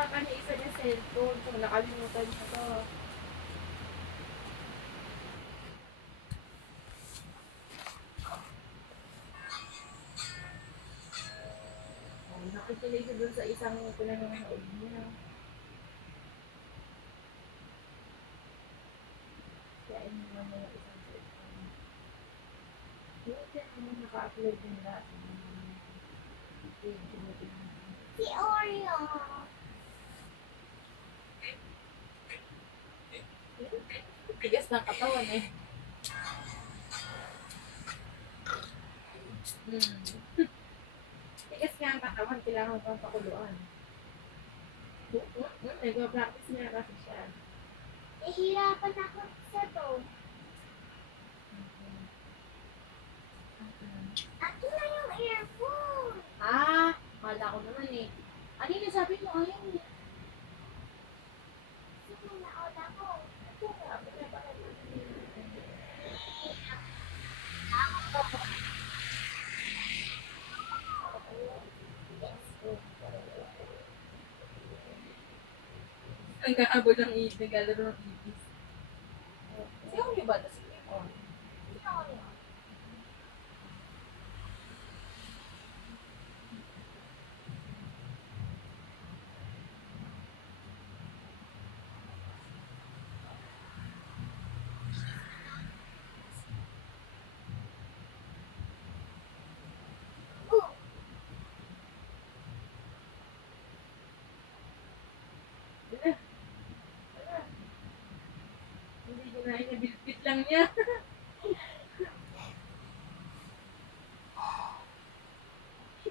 hawakan niya isa niya cellphone. So, nakalimutan niya to. Oh, nakikinig siya dun sa isang pinanonood niya. Kaya iniwan niya yung isang cellphone. Yung cellphone naka-upload din lahat. Si Oreo. Tigas ng katawan eh. Tigas nga ang katawan, kailangan pang pakuluan. Nag-practice niya kasi siya. Nahihirapan ako sa to. Ato na yung earphone. Ah, kala ko naman eh. Ano yung sabi mo? Ayaw niya. Sino na ako? Ang kahabol ng ibig, naglalaro ng ibig. Siya ko yung bata sa oh. Hindi kinain niya, bitbit lang niya.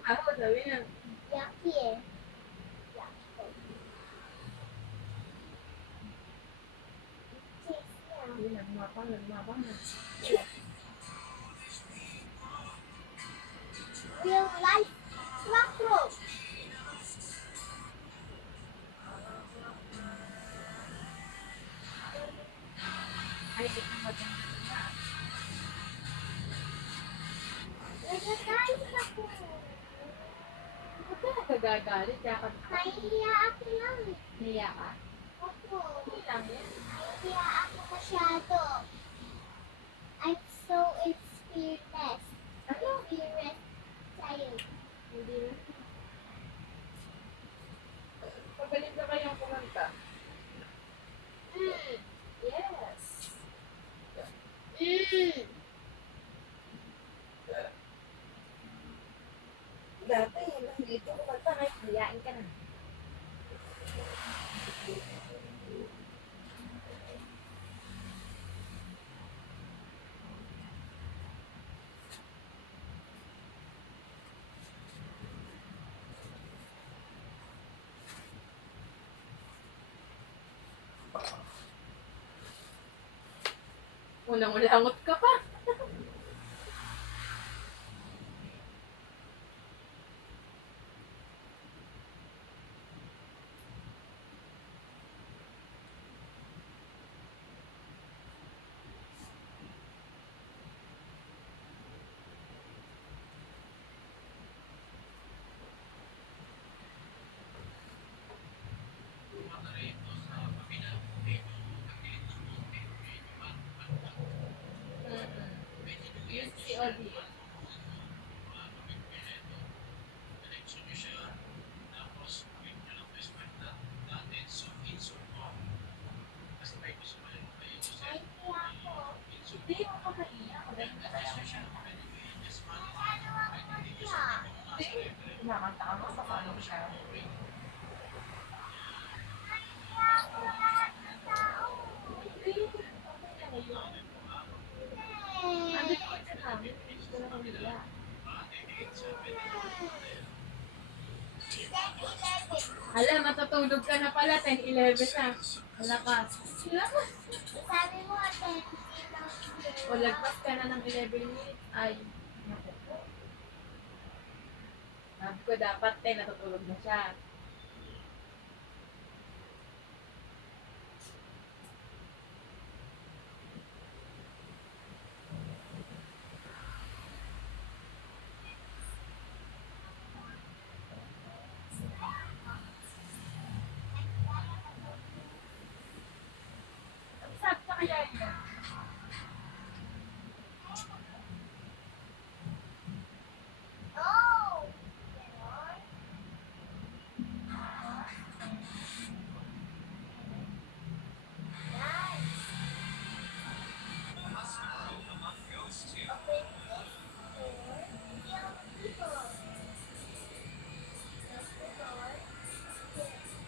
Ako, sabi niya. Yucky eh. Hindi, nagmapang na. Real life cockroach. Ay, ito maganda na. Nagagalit ako. Huwag ka nagagagalit, kaya ka Nahihiya ako lang. niya ka. Ako. Hindi lang yan. Nahihiya ako masyado. I'm so experienced. Ano? Experienced child. Hindi rin. Pagaling ka kayong kumanta. Yes. Dati, nandito kumanta ngayon, hayain ka na. Unang-ulangot ka pa. Yun si Odi. Nahihiya ako. Hindi mo pa kaiyak. Masyado ako mahiya. Hindi. Kumakanta ka nga, paano siya? Nahihiya ako lahat ng tao. Hindi. Okay lang yun. Ando ko siya namin. Hindi ko lang umiyak. Hala, matutulog ka na pala. 10:11 na. Hala ka. Sabi mo, 10 O, lagpas ka na ng 11 minutes. Ay, naku po. Sabi ko dapat 10, natutulog na siya. kaya yan? Oh! Ganon. Nice. Open this door. Kill people. Close the door. Kill. Close.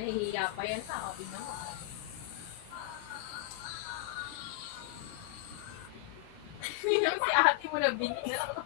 Nahihiya pa yan sa akin naman. Minang si ate mo na binigyan ako.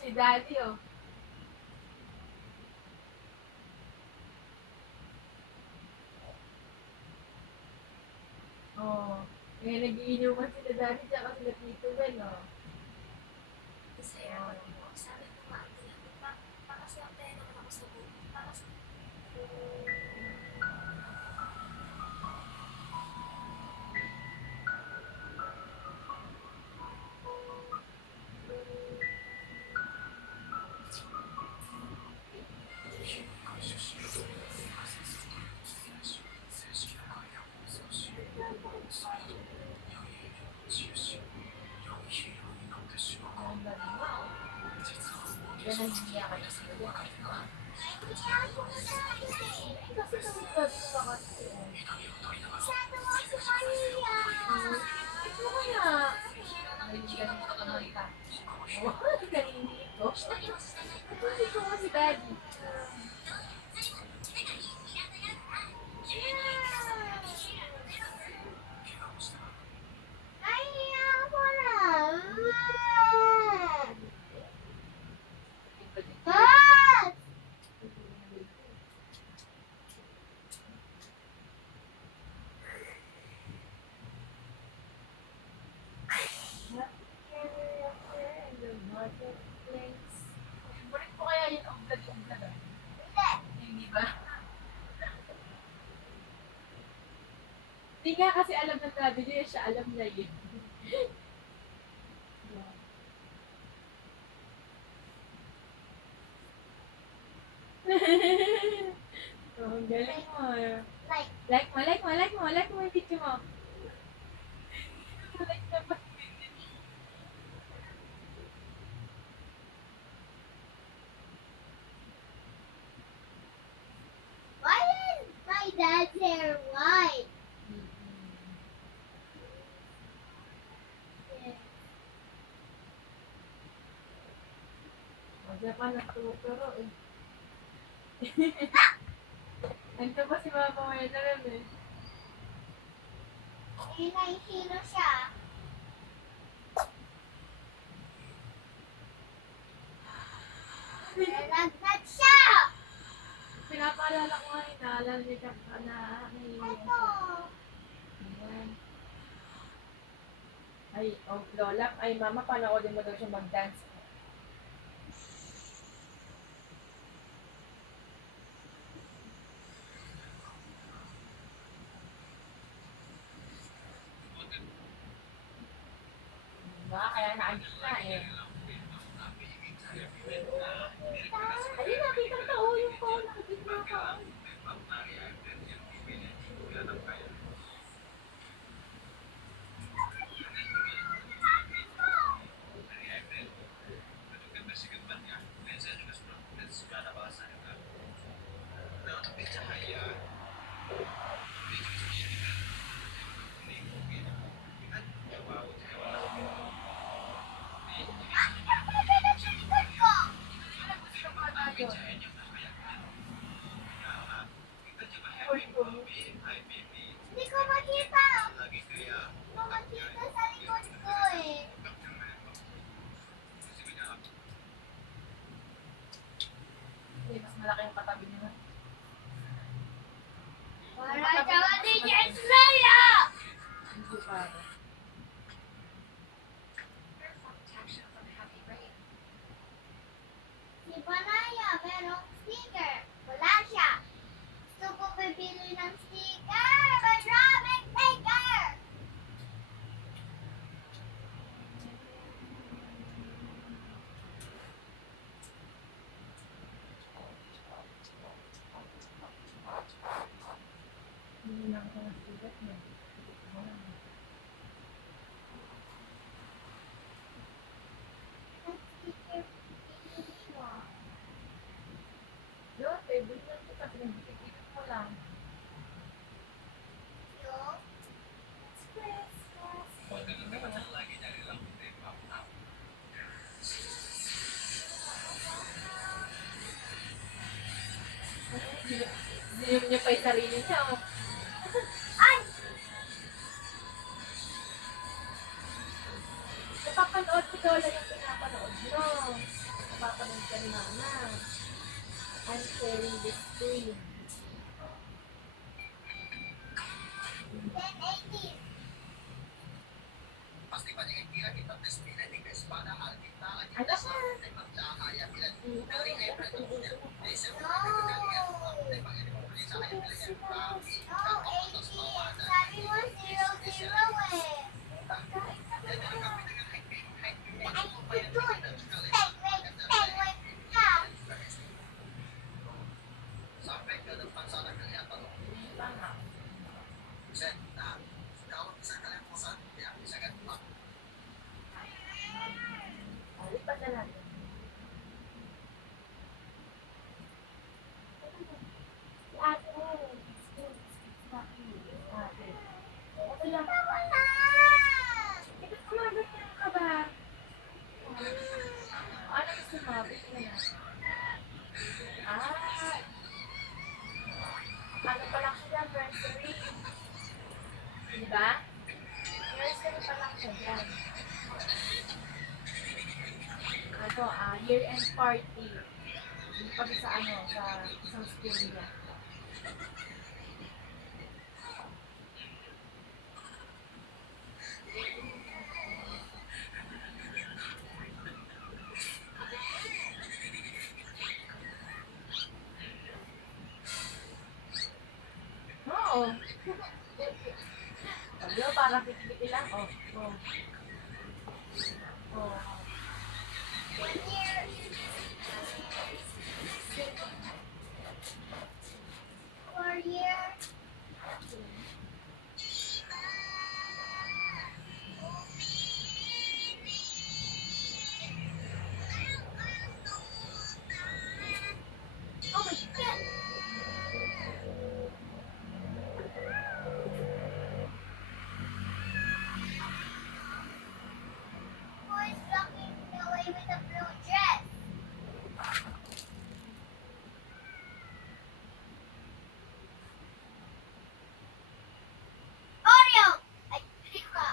Si daddy, oh. Oh, kaya nagiinuman sila daddy tsaka sila tito Ben, oh. Ang galing mo, oh. Ganun niya kayo sila. Kasi kami daddy na kasi, oh. Ito kaya. Ay, ganito ka naman ka. Oh, galing ko. Hindi ko kasi daddy. Balik ko kaya yun ang vlog, ah. Hindi ba? Hindi nga kasi alam ng daddy niya, siya alam na yun. Oh, ang galing mo. Like mo yung video mo. Like na ba? Why is my dad's hair white? O, diyan pa natuturo eh. Nandito pa si Mama Maya na rin eh. Hino siya. Nalagnat siya! Pinapaalala ko nga eh, naalala niya siya na nahihiya Ito. siya. Ayan. Ay, oh, Lola, ay Mama, panoodin mo daw siya mag-dance. Diba? Kaya naagit na eh. Ayun, nakita ka, oh, yung phone, nakagit na ka. Yun. sticker. Wala siya. Gusto ko bibili ng sticker. Maraming sticker. Hindi na ako ng sugat mo. Ang sticker bibili mo. Yun, favorite lang kita. Pinagpipigil mo lang. Yung it's Christmas. Siniyom niya pa yung sarili niya. Oh. Ay! Napapanood ko daw lang yung pinapanood mo. Napapanood ka ni Mama. I'm sharing this screen. 1080. Ano ka? No, 80. Sabi mo 00 eh. Ay, ito. Penguin ka. Tama. Lipat na natin. Si ate mo. Ate. Okay lang. Wala. Ito kumaganyan ka ba? Ano gusto mo? Bigyan na. Ano pa lang siya, nursery. Diba? Nursery pa lang siya dyan. Ano, year-end party. Pag sa ano, sa isang school niya. Oo. Sabi mo, parang piti lang. Oh. Oh. Oh. Year. 4 year. Oh my God. Who is walking away with a blue dress? Oreo! Ay, ika.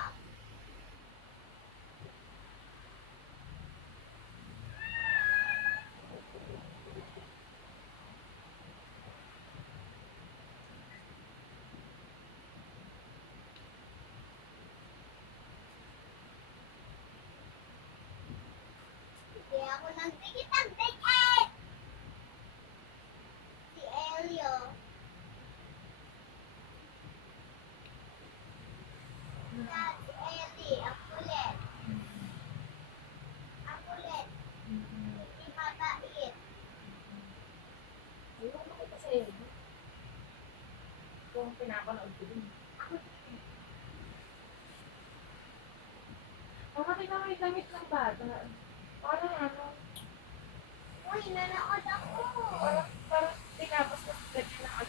Hindi ako nagdikit ang dikit! Si Elio. Si Ellie, ang kulit. Ang kulit. Hindi mabait. Ayun, ako pa sa'yo. Kung pinapanood ko din. Bakit na may damit ng bata? Parang ano, Uy, nanood ako. parang tinapos na sa ganyan na.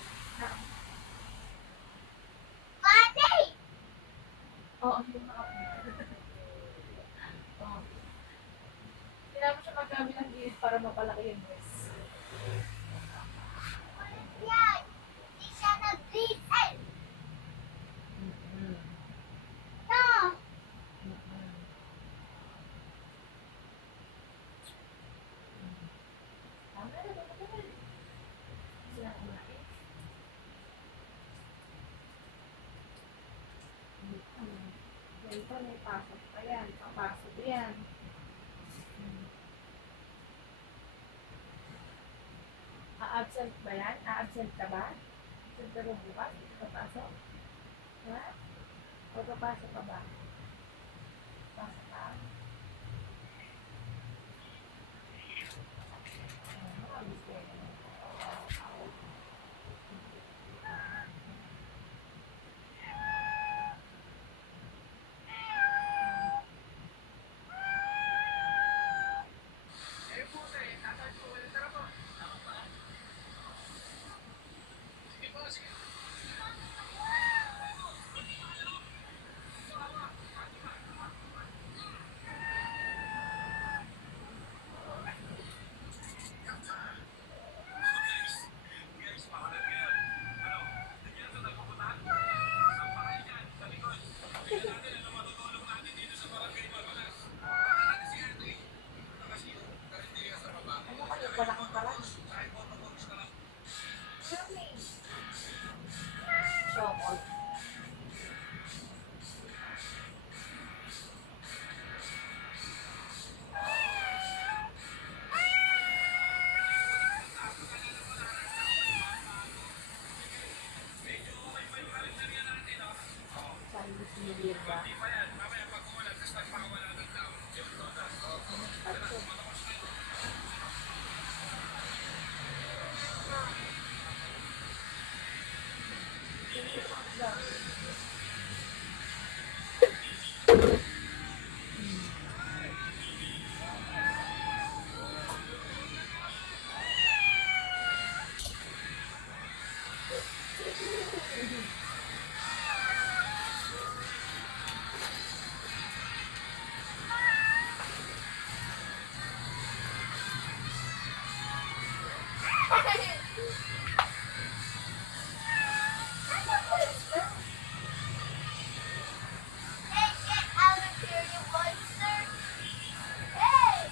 Monday! Oo, yung mga Oo. Tinapos siya magkami ng gilid para mapalaki yung dress. Ulit yan. Hindi siya nag-listen. No. Tama na, tama na. Sila kumain. Ganito, may pasok pa yan. Papasok yan. absent ba yan? A-absent ka ba? Absent ka ba bukas? Papasok? Ha? O papasok ka ba? Pasok ka? Abis ko yun. Ano kayo? Wala kang parang. Chocolate. Chinese New Year ba? Patso. Get out of here, you monster! Hey!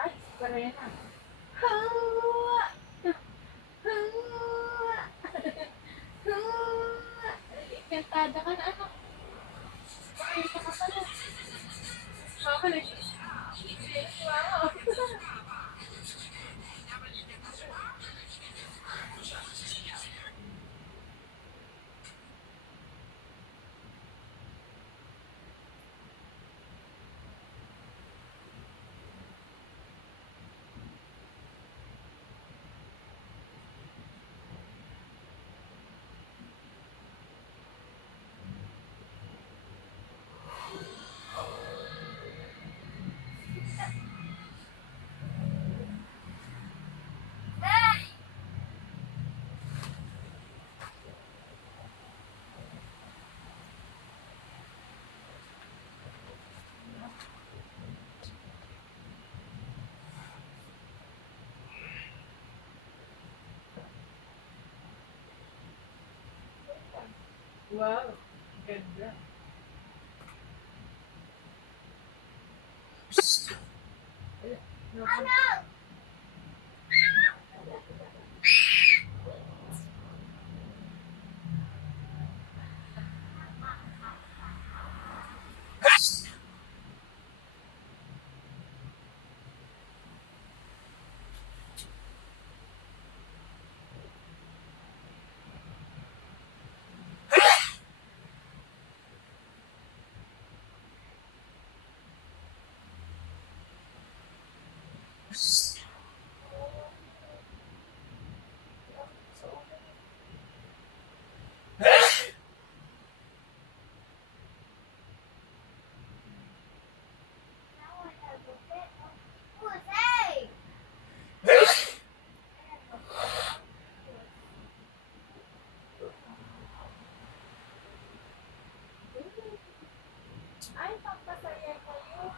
Ay, para yan ah. Hawa! Hawa! Hawa! Kantada ka na anak. Ay, ka pala. Mama, nag-iinis mama. Hey! Wow, ganda. No, Ano? Ay, pampasaya kayo.